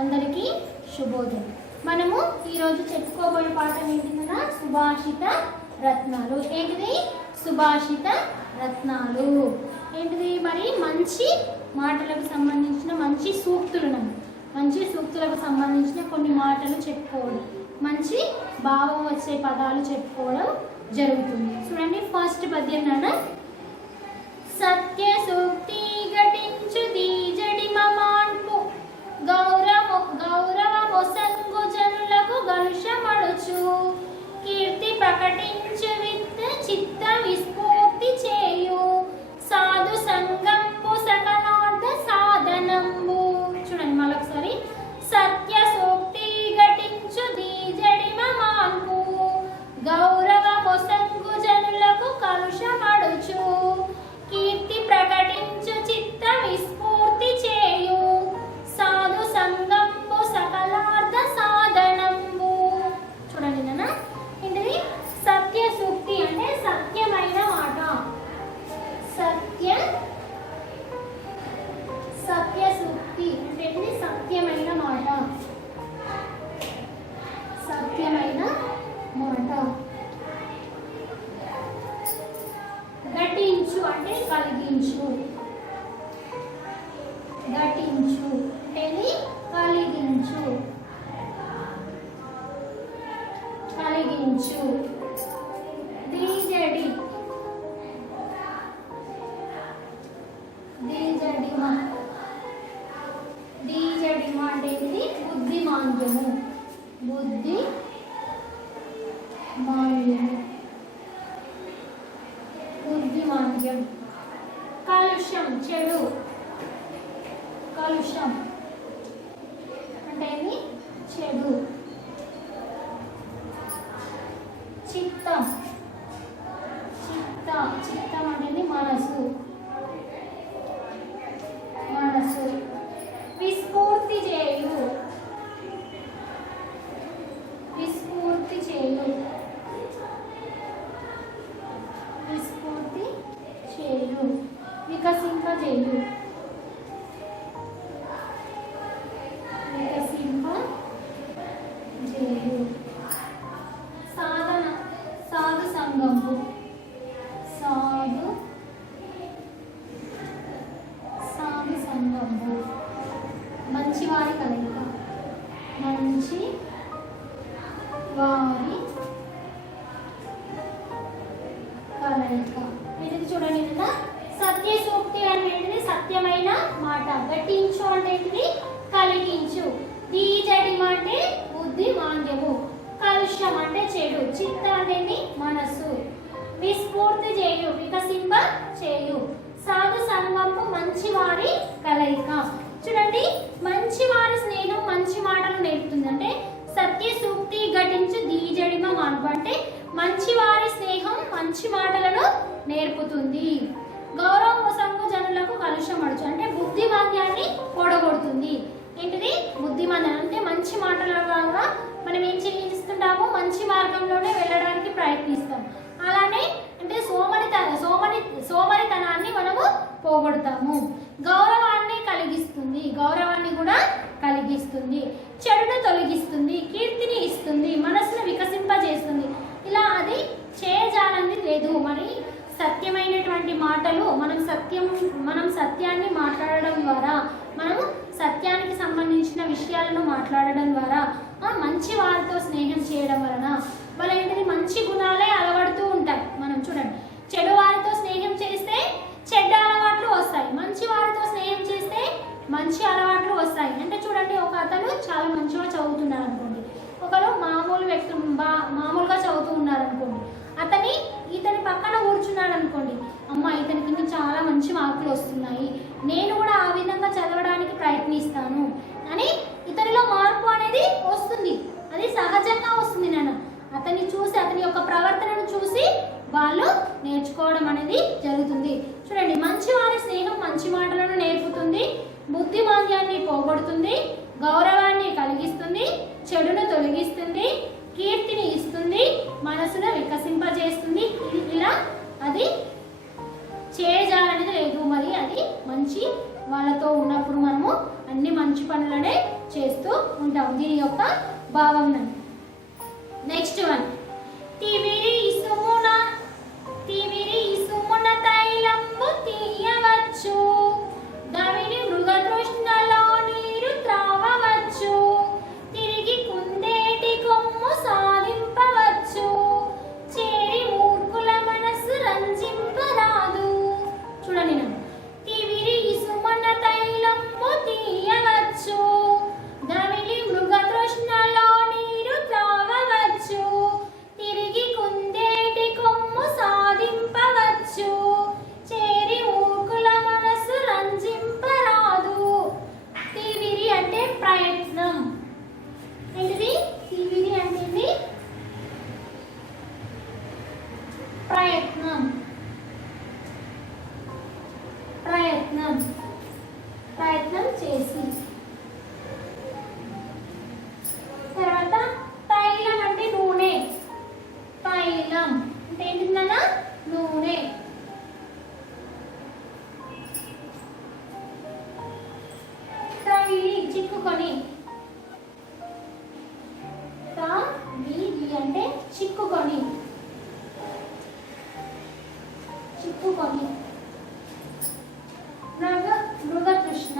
అందరికీ శుభోదయం. మనము ఈరోజు చెప్పుకోబోయే పాఠం ఏంటిదన్నా సుభాషిత రత్నాలు. ఏంటిది? సుభాషిత రత్నాలు ఏంటిది? మరి మంచి మాటలకు సంబంధించిన మంచి సూక్తులకు సంబంధించిన కొన్ని మాటలు చెప్పుకోవడం, మంచి భావం వచ్చే పదాలు చెప్పుకోవడం జరుగుతుంది. చూడండి, ఫస్ట్ పద్యం నాన్న. సత్య సూక్తి ఘటించు దీజడి మమాన్పు గౌరవమొసంగు జనులకు గలుషమడుచు కీర్తి ప్రకటించు విత్త చిత్త విస్ఫూర్తి చేయు సాధు సంగంబు సకలార్థ సాధనంబు. చూడండి మరొకసారి. సత్య సూక్తి ఘటించు దీజడి మమాన్పు గౌరవమొసంగు జనులకు కలుషమడుచు కీర్తి ప్రకటించు చిత్త విస్ఫూర్తి చేయు సాధు సంగంబు సకలార్థ సాధనంబు. చూడండి నాన్న, ఏంటిది? సత్య సూక్తి అంటే సత్యమైన మాట. సత్య సూక్తి అంటే ఏంటిది? సత్యమైన మాట. సత్యమైన మాట. ఘటించు అంటే కలిగించు. ఘటించు అంటే కలిగించు. కలిగించు. దీజడి. దీజడిమ. దీజడిమ అంటే ఏంటిది? బుద్ధిమాంద్యము. బుద్ధిమాంద్యము. బుద్ధిమాంద్యం. కలుషం చెడు. కలుషం అంటే చెడు. చిత్తం. చిత్తం అనేది మనసు. విస్ఫూర్తి చేయు. విస్ఫూర్తి చేయు. విస్ఫూర్తి చేయు. వికసింపజేయు. వికసింపజేయు. సాధు సంగంబు. సాధు సంగంబు మంచివారి కలయిక. మంచి వారి కలయిక. ఇది చూడండి కదా. సత్య సూక్తి అంటే ఏంటిది? సత్యమైన మాట. ఘటించు అంటే ఏంటిది? కలిగించు. దీజడిమ అంటే బుద్ధి మాంద్యము. కలుషం అంటే చెడు. చిత్త అంటే మనస్సు. విస్ఫూర్తి చేయు. వికసింప చేయు. సాధు సంగంపు మంచివారి కలయిక. చూడండి, మంచివారి స్నేహం మంచి మాటలు నేర్పుతుంది. అంటే సత్య సూక్తి ఘటించు దీజడిమ మాన్పు అంటే మంచివారి స్నేహం మంచి మాటలను నేర్పుతుంది. గౌరవమొసంగు జనులకు కలుషమడుచు అంటే బుద్ధిమాంద్యాన్ని పొడగొడుతుంది. ఏంటిది? బుద్ధిమాంద్యం అంటే మంచి మాటల ద్వారా మనం ఏం చేయిస్తుంటాము? మంచి మార్గంలోనే వెళ్ళడానికి ప్రయత్నిస్తాం. అలానే అంటే సోమరితనాన్ని మనము పోగొడతాము. గౌరవాన్ని కలిగిస్తుంది. గౌరవాన్ని కూడా కలిగిస్తుంది. చెడును తొలగిస్తుంది. కీర్తిని ఇస్తుంది. మనసును వికసింపజేస్తుంది. ఇలా అది చేయజాలంది లేదు. మరి సత్యమైనటువంటి మాటలు మనం సత్యాన్ని మాట్లాడడం ద్వారా, మనము సత్యానికి సంబంధించిన విషయాలను మాట్లాడడం ద్వారా, మంచి వారితో స్నేహం చేయడం వలన వాళ్ళ ఏంటిది? మంచి గుణాలే అలవడుతూ ఉంటాయి. మనం చూడండి, చెడు వారితో స్నేహం చేస్తే చెడ్డ అలవాట్లు వస్తాయి. మంచి వారితో స్నేహం చేస్తే మంచి అలవాట్లు వస్తాయి. అంటే చూడండి, ఒక అతను చాలా మంచిగా చదువుతున్నారు అనుకోండి, ఒకరు మామూలుగా చదువుతూ ఉన్నారు అనుకోండి, ఇతని పక్కన కూర్చున్నాడు అనుకోండి, అమ్మ ఇతనికి చాలా మంచి మార్కులు వస్తున్నాయి, నేను కూడా ఆ విధంగా చదవడానికి ప్రయత్నిస్తాను అని ఇతనిలో మార్పు అనేది వస్తుంది. అది సహజంగా వస్తుంది నాన్న. అతన్ని చూసి, అతని యొక్క ప్రవర్తనను చూసి వాళ్ళు నేర్చుకోవడం అనేది జరుగుతుంది. చూడండి, మంచివారి స్నేహం మంచి మాటలను నేర్పుతుంది. బుద్ధిమాంద్యాన్ని పోగొడుతుంది. గౌరవాన్ని కలిగిస్తుంది. చెడును తొలగిస్తుంది. కీర్తిని ఇస్తుంది. మనసును వికసింపజేస్తుంది. ఇలా అది చేయజాలనేది లేదు. మరి అది మంచి వాళ్ళతో ఉన్నప్పుడు మనము అన్ని మంచి పనులనే చేస్తూ ఉంటాం. దీని యొక్క భావం. నెక్స్ట్ వన్, తివిరి ఇసుమున తైలంబు తీయవచ్చు, దవిని మృగతృష్ణలో నీరు త్రావవచ్చు, తిరిగి కుందేటి కొమ్ము సాధింపవచ్చు, చేరి మూర్ఖుల మనస్సు రంజింపరాదు. చూడండి నన్ను, తివిరి ఇసుమున తైలంబు తీయవచ్చు, దవిని మృగతృష్ణలో నీరు త్రావవచ్చు, తిరిగి కుందేటి కొమ్ము సాధింపవచ్చు, చేరి మూర్ఖుల మనసు రంజింపరాదు. తివిరి అంటే ప్రయత్నం. ఏంటిది? తివిరి అంటే ప్రయత్నం. ప్రయత్నం ప్రయత్నం చేసి. తర్వాత తైలం అంటే నూనె. తైలం అంటే ఏంటిదన్నా? నూనె. తవిలి చిక్కుకొని. తవిలి అంటే చిక్కుకొని. చిక్కుకొని. మృగతృష్ణ.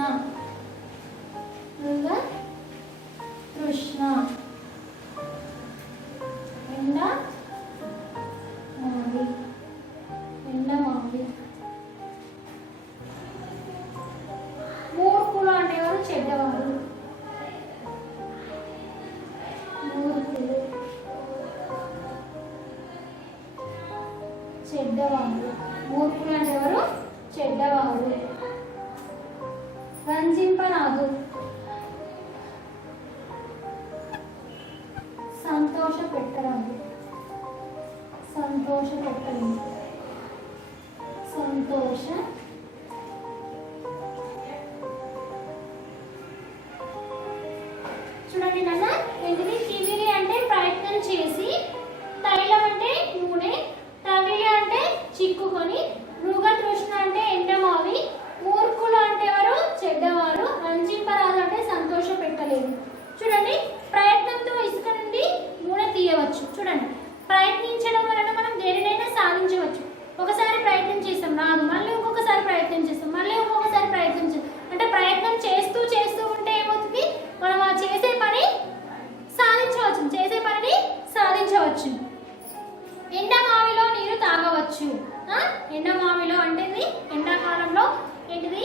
మృగతృష్ణ. ఎండమావి. మూర్ఖులు అంటే ఎవరు? చెడ్డవారు. మూర్ఖులు, చెడ్డవారు. మూర్ఖులు అంటే ఎవరు? చెడ్డవారు. రంజింపరాదు. సంతోష పెట్టరాదు. సంతోష పెట్టలేదు. సంతోష చూడండి నాన్న, ఏంటిది? తివిరి అంటే ప్రయత్నం చేసి, తైలం అంటే నూనె, తవిలి అంటే చిక్కుకొని, మృగతృష్ణ అంటే ఎండమావి, మూర్ఖులు అంటే ఎవరు? చెడ్డవారు, రంజింపరాదు అంటే సంతోష పెట్టలేదు. చూడండి, ప్రయత్నంతో ఇసుక నుండి నూనె తీయవచ్చు. చూడండి, ప్రయత్నించడం వలన మనం దేనినైనా సాధించవచ్చు. ఒకసారి ప్రయత్నం చేస్తాం, రాదు, మళ్ళీ ఇంకొకసారి ప్రయత్నం చేస్తాం, మళ్ళీ ఇంకొకసారి ప్రయత్నం చేస్తాం. అంటే ప్రయత్నం చేస్తూ ఉంటే ఏమవుతుంది? మనం ఆ చేసే పని సాధించవచ్చు. చేసే పనిని సాధించవచ్చు. ఎండమావిలో నీరు తాగవచ్చు. ఎండమావిలో అంటే ఎండాకాలంలో ఏంటిది?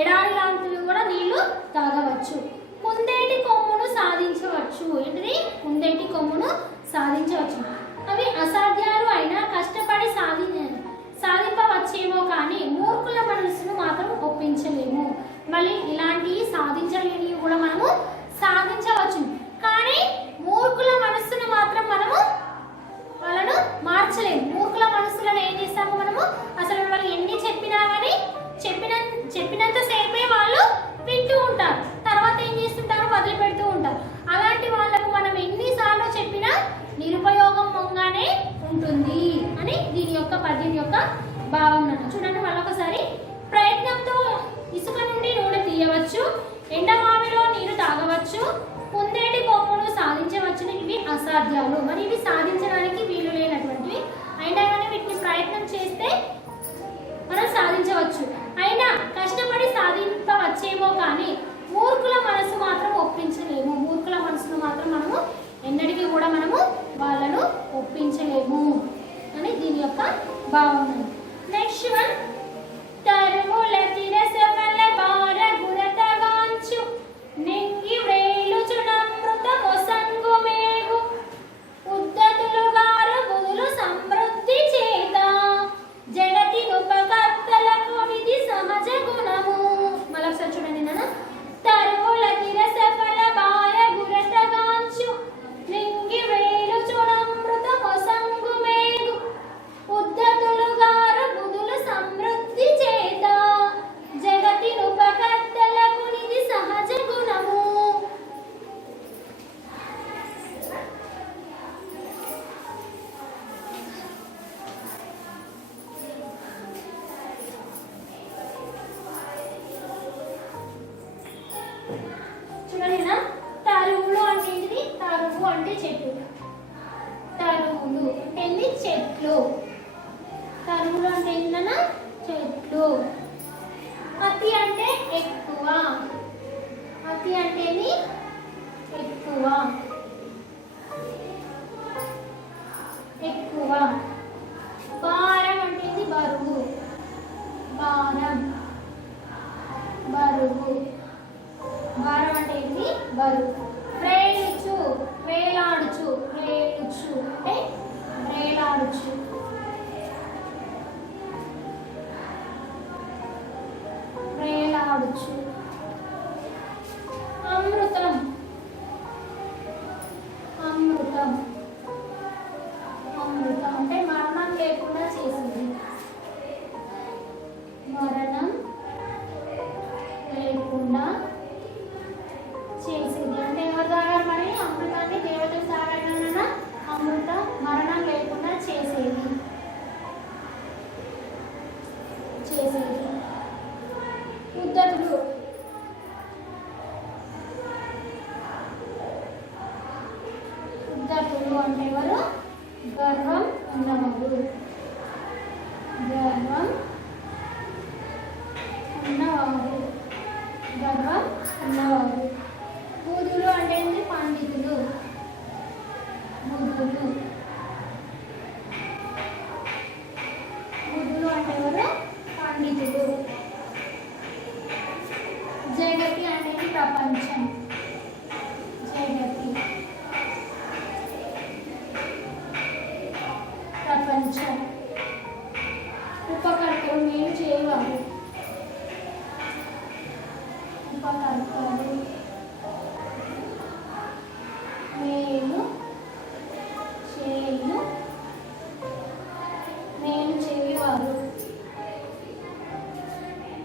ఎడారి లాంటివి కూడా నీళ్లు తాగవచ్చు. కుందేటి కొమ్మును సాధించవచ్చు. ఏంటిది? కుందేటి కొమ్మును సాధించవచ్చు. అవి అసాధ్యాలు అయినా కష్టపడి సాధింపవచ్చేమో కానీ మూర్ఖుల మనసును మాత్రం ఒప్పించలేము. మళ్ళీ ఇలాంటివి సాధించలేనివి కూడా మనము సాధించవచ్చు, కానీ మూర్ఖుల మనస్సును మాత్రం మనము వాళ్ళను మార్చలేము. మూర్ఖుల మనస్సులను ఏం చేస్తాము మనము? అసలు వాళ్ళు ఎన్ని చెప్పినా కానీ చెప్పినంత సేపే వాళ్ళు వింటూ ఉంటారు, తర్వాత ఏం చేస్తుంటారు? వదిలిపెడుతూ ఉంటారు. అలాంటి వాళ్ళకు మనం ఎన్నిసార్లు చెప్పినా నిరుపయోగంగానే ఉంటుంది అని దీని యొక్క పద్యం యొక్క భావం. చూడండి మళ్ళొకసారి, ప్రయత్నంతో ఇసుక నుండి నూనె తీయవచ్చు, ఎండమావిలో నీరు తాగవచ్చు, కుందేటి కొమ్మును సాధించవచ్చు. ఇవి అసాధ్యాలు, మరి ఇవి సాధించడానికి వీలు లేనటువంటివి. అయినా కానీ వీటిని ప్రయత్నం చేస్తే మనం సాధించవచ్చు. అయినా కష్టపడి సాధింపవచ్చేమో కానీ మూర్ఖుల మనసు మాత్రం ఒప్పించలేము. మూర్ఖుల మనసును మాత్రం మనము ఎన్నటికీ కూడా మనము వాళ్ళను ఒప్పించలేము అని దీని యొక్క భావం. నెక్స్ట్ వన్, తరువుల తిరసవల బార గురతగాంచు నింగి వ్రేలుచున మృత మొసంగు మేగు ఉద్దతులుగారు బుదులు సమృద్ధి చేత జగతి ఉపకర్తలకు విధి సహజ గుణము. మళ్ళొకసారి చూడండి నాన్న, తరువుల తిరసవల బార గురతగాంచు నింగి వ్రేలుచున మృత మొసంగు మేగు ఉద్దతులుగా చెట్లు. తరువులు అంటే ఏంటన్నా చెట్లు. అతి అంటే ఎక్కువ. అతి అంటేని ఎక్కువ. ఎక్కువ. భారం అంటే బరువు. భారం. బరువు. భారం అంటే ఏంటి బరువు. వ్రేలుచు వేలాడుచు. వ్రేలుచు అంటే వేలాడుచు. వేలాడుచు. అమృతం. అమృతం. అమృతం అంటే మరణం లేకుండా చేసింది. మరణం లేకుండా చేసేది అంటే ఎవరు తాగారు మరి అమృతాన్ని? దేవతలు తాగారు. అమృత మరణం లేకుండా చేసేది. చేసేది. ఉద్ధతుడు. ఉద్ధతుడు అంటే ఎవరు? గర్వం ఉన్నవారు. గర్వం ఉన్నవారు. గర్వం ఉన్నవారు. బుధులు అంటే పండితులు. బుధులు. బుధులు అంటే ఎవరు? పండితులు. జగతి అనేది ప్రపంచం. జగతి. ప్రపంచం. ఉపకర్తలు మేలు చేయవారు. ఉపకర్తలు మేలు చేయు. మేలు చేయవారు.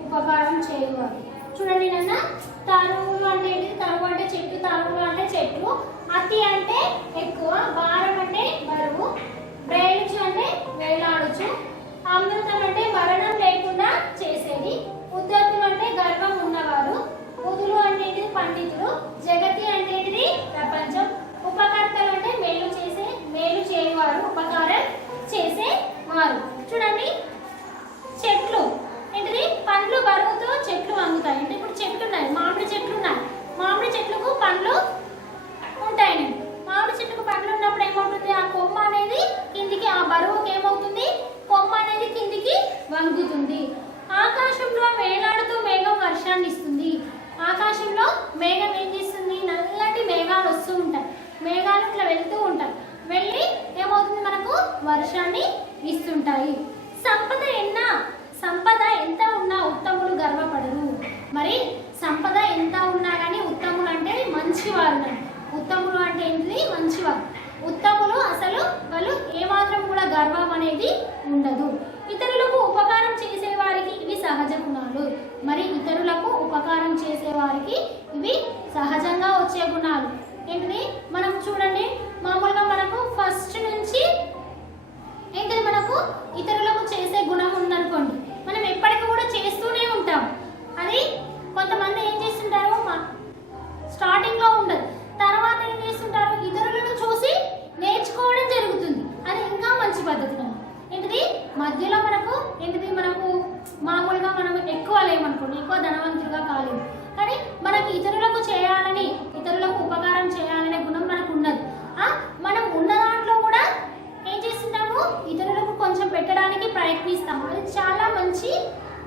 ఉపకారం చేయవారు. చూడండి నాన్న, తరువులు అంటే తరువు అంటే చెట్టు. తరువులు అంటే చెట్టు. అతి అంటే ఎక్కువ. భారం అంటే బరువు. వ్రేలుచు అంటే వేలాడుచు. అమృతం అంటే మరణం లేకుండా చేసేది. ఉద్ధతులు అంటే గర్వం ఉన్నవారు. బుధులు అంటే పండితులు. జగతి అంటే ప్రపంచం. ఉపకర్తలు అంటే మేలు చేయవారు. ఉపకారం చేసేవారు. చూడండి, చెట్లు ఏంటిది? పండ్లు బరువుతో చెట్లు వంగుతాయి. అంటే ఇప్పుడు చెట్లు ఉన్నాయి, మామిడి చెట్లు ఉన్నాయి. మామిడి చెట్లకు పండ్లు ఉంటాయి. మామిడి చెట్టుకు పండ్లు ఉన్నప్పుడు ఏమవుతుంది? ఆ కొమ్మ అనేది కిందికి, ఆ బరువుకి ఏమవుతుంది? కొమ్మ అనేది కిందికి వంగుతుంది. ఆకాశంలో వేలాడుతూ మేఘం వర్షాన్ని ఇస్తుంది. ఆకాశంలో మేఘం ఏం చేస్తుంది? నల్లటి మేఘాలు వస్తూ ఉంటాయి. మేఘాలు ఇట్లా వెళ్తూ ఉంటాయి. వెళ్ళి ఏమవుతుంది? మనకు వర్షాన్ని ఇస్తుంటాయి. సంపద ఎంత ఉన్నా ఉత్తములు గర్వపడరు. మరి సంపద ఎంత ఉన్నా కానీ ఉత్తములు అంటే మంచివారు. ఉత్తములు అంటే ఏంటి? మంచివారు. ఉత్తములు అసలు వాళ్ళు ఏమాత్రం కూడా గర్వం అనేది ఉండదు. ఇతరులకు ఉపకారం చేసేవారికి ఇవి సహజ గుణాలు. మరి ఇతరులకు ఉపకారం చేసేవారికి ఇవి సహజంగా వచ్చే గుణాలు. ఏంటిది? మనం చూడండి, మామూలుగా మనకు ఫస్ట్ నుంచి ఏంటిది? మనకు ఇతరులకు చేసే గుణం ఉందనుకోండి, మనం ఎప్పటికీ కూడా చేస్తూనే ఉంటాం. అది కొంతమంది ఏం చేస్తుంటారు, స్టార్టింగ్లో ఉండదు, తర్వాత ఏం చేస్తుంటారు, ఇతరులను చూసి నేర్చుకోవడం జరుగుతుంది. అది ఇంకా మంచి పద్ధతి. ఏంటిది? మధ్యలో మనకు ఏంటిది? మనకు మామూలుగా మనం ఎక్కువ లేమనుకోండి, ఎక్కువ ధనవంతులుగా కాలేము, కానీ మనకి ఇతరులకు చేయాలని, ఇతరులకు ఉపకారం చేయాలనే గుణం మనకు ఉండదు. మనం ఉన్న దాంట్లో కూడా ఏం చేస్తుంటాము? ఇతరులకు కొంచెం పెట్టడానికి ప్రయత్నిస్తాము. అది చాలా మంచి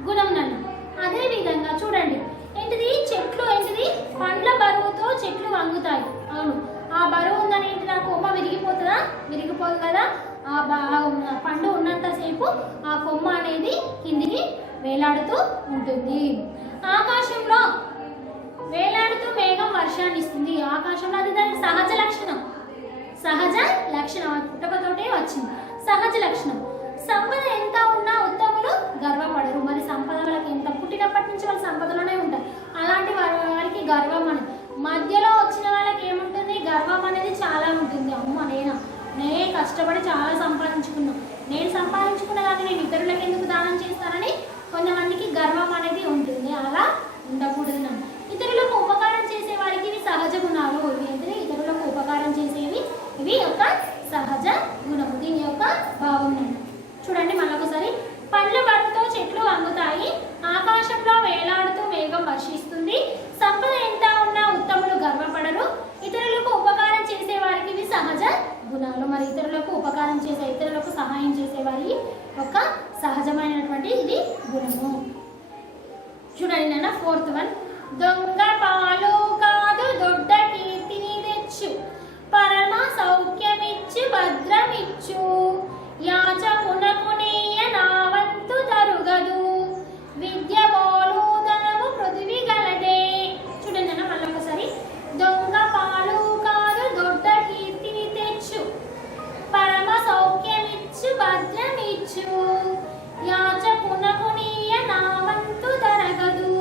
గుణం నన్ను. అదే విధంగా చూడండి, ఏంటిది? చెట్లు ఏంటిది? పండ్ల బరువుతో చెట్లు వంగుతాయి. అవును, ఆ బరువు ఉందని ఏంటి? నా కొమ్మ విరిగిపోతుందా? విరిగిపోదు కదా. ఆ పండు ఉన్నంతసేపు ఆ కొమ్మ అనేది కిందికి వేలాడుతూ ఉంటుంది. ఆకాశంలో వేలాడుతూ మేఘం వర్షాన్ని ఇస్తుంది. ఆకాశంలో అది దాని సహజ లక్షణం. సహజ లక్షణం పుట్టకతోటే వచ్చింది. సహజ లక్షణం. సంపద ఎంత ఉన్నా ఉత్తములు గర్వపడరు. మరి సంపద వాళ్ళకి ఎంత పుట్టినప్పటి నుంచి వాళ్ళ సంపదలోనే ఉంటారు. అలాంటి వారికి గర్వం అనేది, మధ్యలో వచ్చిన వాళ్ళకి ఏముంటుంది? గర్వం అనేది చాలా ఉంటుంది. అమ్మ నేను కష్టపడి చాలా సంపాదించుకున్నాను, నేను సంపాదించుకున్న దాన్ని నేను ఇతరులకు ఎందుకు దానం చేస్తానని కొంతమందికి గర్వం అనేది ఉంటుంది. అలా ఉండకూడదు. ఇతరులకు ఉపకారం చేసే వారికి ఇవి సహజ గుణాలు. ఇవి ఇతరులకు ఉపకారం చేసేవి ఇవి ఒక సహజ గుణము. దీని యొక్క భావం చూడండి మళ్ళొకసారి. పండ్ల బరువుతో చెట్లు వంగుతాయి, ఆకాశంలో వేలాడుతూ మేఘం వర్షిస్తుంది, సంపద ఎంత ఉన్నా ఉత్తములు గర్వపడరు, ఇతరులకు ఉపకారం చేసే వారికి ఇవి సహజ గుణాలు. మరి ఇతరులకు ఉపకారం చేసే, ఇతరులకు సహాయం చేసేవారి ఒక సహజమైనటువంటి ఇది గుణము. చూడండి నాన్న 4th వన్. దొంగ పాలు కాదు దొడ్డ కీర్తిని తెచ్చు, పరమ సౌఖ్యమిచ్చు భద్రమిచ్చు, యాచకునకునేయ నా వంతు తరుగదు, విద్య బోలుదనము పృథివి గలదే. చూడండి నాన్న మళ్ళొకసారి. దొంగ పాలు కాదు దొడ్డ కీర్తిని తెచ్చు, పరమ సౌఖ్యమిచ్చు భద్రమిచ్చు, యాచకునకునేయ నా వంతు తరగదు,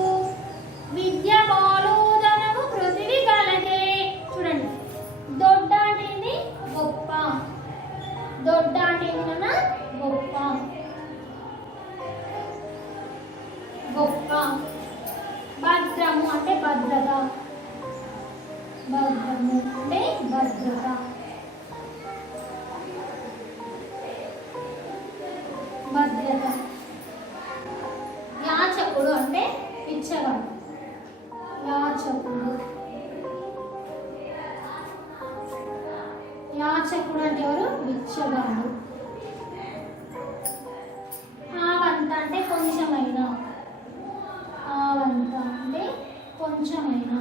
విద్య బోలుదనము పృథివి గలదే. చూడండి దొడ్డ అంటే గొప్ప, దొడ్డ అంటే గొప్ప, గొప్ప. భద్రము అంటే భద్రత, భద్రము అంటే భద్రత. భద్రత. యాచకుడు అంటే పిచ్చగాడు, యాచకుడు. యాచకుడు అంటే ఎవరు? బిచ్చగాడు. ఆవంత అంటే కొంచెమైనా, ఆవంత అంటే కొంచెమైనా.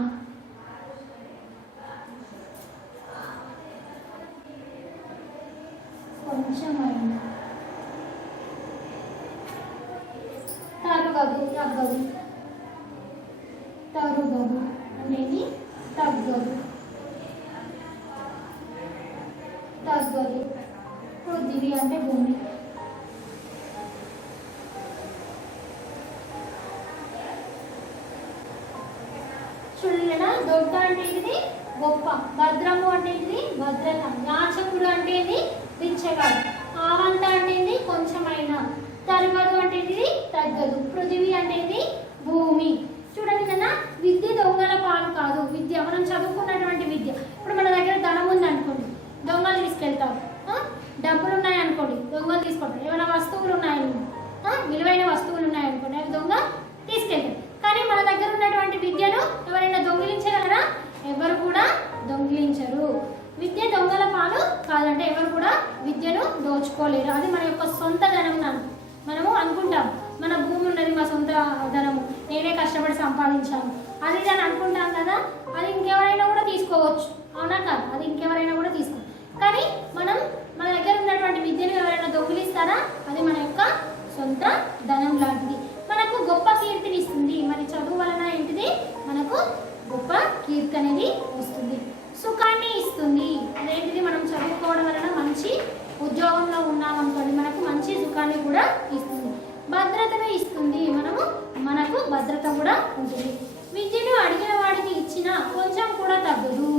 కొంచెమైనా. తరుగదు, తగ్గదు, తరుగదు అనేది తగ్గదు, తగ్గదు. పృథివీ అంటే భూమి. చూడలేనా? దొడ్డ అంటే ఇది గొప్ప, భద్రము అంటే ఇది భద్రత, యాచకుడు అంటే ఇది పిచ్చగాడు, ఆవంత అంటే ఇది కొంచెమైనా, తరగదు అంటే ఇది తగ్గదు, పృథివీ అంటే ఇది భూమి. చూడండి కదా, విద్య దొంగల పాలు కాదు. విద్య మనం చదువుకున్నటువంటి విద్య. ఇప్పుడు మన దగ్గర ధనం ఉంది అనుకోండి, దొంగలు తీసుకెళ్తారు. డబ్బులు ఉన్నాయి అనుకోండి, దొంగలు తీసుకుంటారు. ఏమైనా వస్తువులు ఉన్నాయని, విలువైన వస్తువులు ఉన్నాయనుకోండి, అవి దొంగ తీసుకెళ్తారు. కానీ మన దగ్గర ఉన్నటువంటి విద్యను ఎవరైనా దొంగిలించగలరా? ఎవరు కూడా దొంగిలించరు. విద్య దొంగల పాలు కాదంటే ఎవరు కూడా విద్యను దోచుకోలేరు. అది మన యొక్క సొంత ధనం. మనము అనుకుంటాం మన భూమి ఉన్నది, మా సొంత ధనము, నేనే కష్టపడి సంపాదించాను అది అని అనుకుంటాం కదా. అది ఇంకెవరైనా కూడా తీసుకోవచ్చు, అవునా కాదు? అది ఇంకెవరైనా కూడా తీసుకోవచ్చు. కానీ మనం మన దగ్గర ఉన్నటువంటి విద్యను ఎవరైనా దొంగిలిస్తారా? అది మన యొక్క సొంత ధనం లాంటిది. మనకు గొప్ప కీర్తిని ఇస్తుంది. మరి చదువు వలన ఏంటిది? మనకు గొప్ప కీర్తి అనేది వస్తుంది. సుఖాన్ని ఇస్తుంది. అదేంటిది? మనం చదువుకోవడం వలన మంచి ఉద్యోగంలో ఉన్నామనుకోండి, మనకు మంచి సుఖాన్ని కూడా ఇస్తుంది. భద్రతను ఇస్తుంది. మనకు భద్రత కూడా ఉంటుంది. విద్యను అడిగిన వాడికి ఇచ్చిన కొంచెం కూడా తగ్గదు.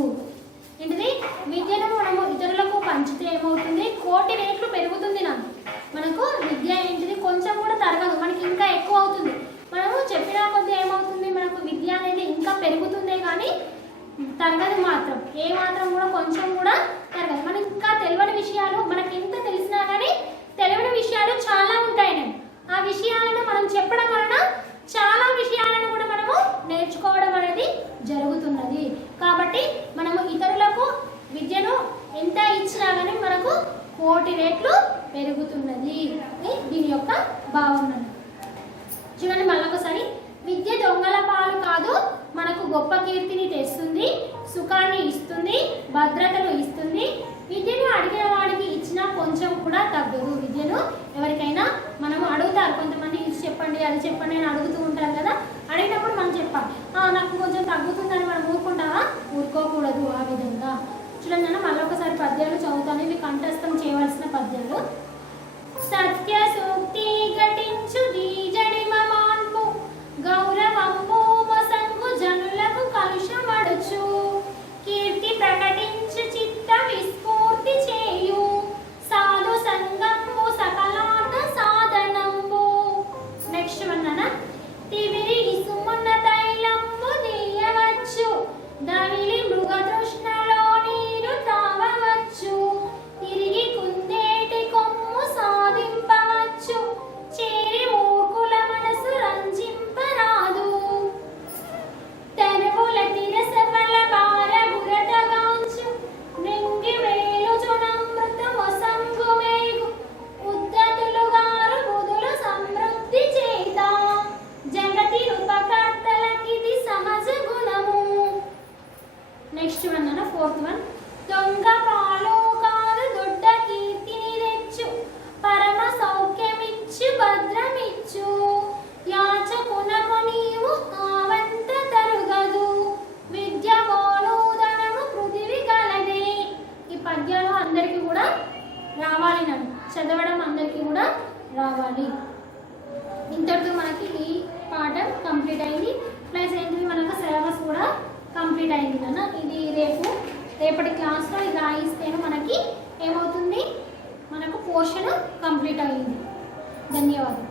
ఏంటిది? విద్యను మనము ఇతరులకు పంచితే ఏమవుతుంది? కోటి రేట్లు పెరుగుతుంది. మనకు విద్య ఏంటిది? కొంచెం కూడా తరగదు, మనకి ఇంకా ఎక్కువ అవుతుంది. మనము చెప్పిన కొద్దీ ఏమవుతుంది? మనకు విద్య అనేది ఇంకా పెరుగుతుందే కానీ తరగదు మాత్రం. ఏ మాత్రం కూడా కొంచెం కూడా తరగదు. మనకి ఇంకా తెలియని విషయాలు, మనకి ఎంత తెలిసినా కానీ తెలియని విషయాలు చాలా ఉంటాయి. ఆ విషయాలను మనం చెప్పడం వలన చాలా విషయాలను కూడా మనము నేర్చుకోవడం అనేది జరుగుతున్నది. కాబట్టి మనము ఇతరులకు విద్యను ఎంత ఇచ్చినా కానీ మనకు కోటి రేట్లు పెరుగుతున్నది. దీని యొక్క భావం. చూడండి మళ్ళొకసారి. విద్య దొంగల పాలు కాదు, మనకు గొప్ప కీర్తిని తెస్తుంది, సుఖాన్ని ఇస్తుంది, భద్రతను ఇస్తుంది. విద్యను అడిగిన వాడికి ఇచ్చినా కొంచెం కూడా తగ్గదు. విద్యను ఎవరికైనా మనం అడుగుతారు, కొంతమంది ఇది చెప్పండి అది చెప్పండి అని అడుగుతూ ఉంటారు కదా. అడిగినప్పుడు మనం చెప్పాలి, నాకు కొంచెం తగ్గుతుందని మనం ఊరుకుంటావా? ఊరుకోకూడదు. ఆ విధంగా చూడండి అన్న, మళ్ళొకసారి పద్యాలు చదువుతాను. ఇవి కంఠస్థం చేయవలసిన పద్యాలు. సత్య సూక్తి ఘటించు దీజడి మమాన్ము, గౌరవంబు మొసంగు జనులకు కలుషమడుచు, కీర్తి ప్రకటించు చిత్త విస్ఫూర్తి చేయు, సాధు సంగంబు సకలార్థ సాధనంబు. నెక్స్ట్ వన్ అన్న. తివిరి ఇసుమున్న తైలంబు దీయవచ్చు, దవిలి మృగతృష్ణలో నీరు తావవచ్చు, తిరిగి నెక్స్ట్ వన్ అన్న ఫోర్త్ వన్. దొంగ పాలు కాదు దొడ్డ కీర్తిని తెచ్చు, పరమ సౌఖ్యమిచ్చు భద్రమిచ్చు, యాచకునకు నీవు ఆవంత తరుగదు, విద్య బోలు ధనము పృథివి కలదే. ఈ పద్యాలు అందరికీ కూడా రావాలి, నన్ను చదవడం అందరికీ కూడా రావాలి. ఇంతటితో మనకి ఈ పాఠం కంప్లీట్ అయింది. ప్లస్ ఏంటి మనకు సిలబస్ కూడా కంప్లీట్ అయింది కదా. ఇది రేపటి క్లాస్లో ఇది రాయిస్తేనే మనకి ఏమవుతుంది, మనకు పోర్షన్ కంప్లీట్ అయింది. ధన్యవాదాలు.